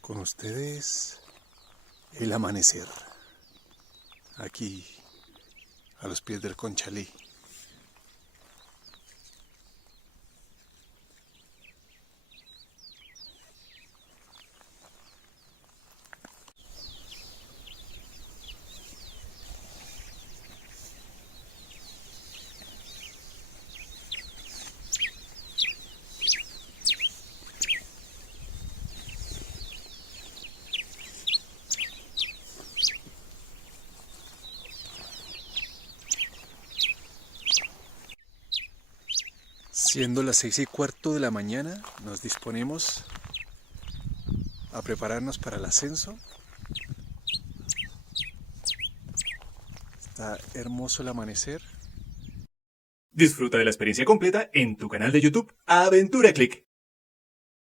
Con ustedes, el amanecer, aquí a los pies del Conchalí. Siendo las 6:15 de la mañana, nos disponemos a prepararnos para el ascenso. Está hermoso el amanecer. Disfruta de la experiencia completa en tu canal de YouTube Aventura Click.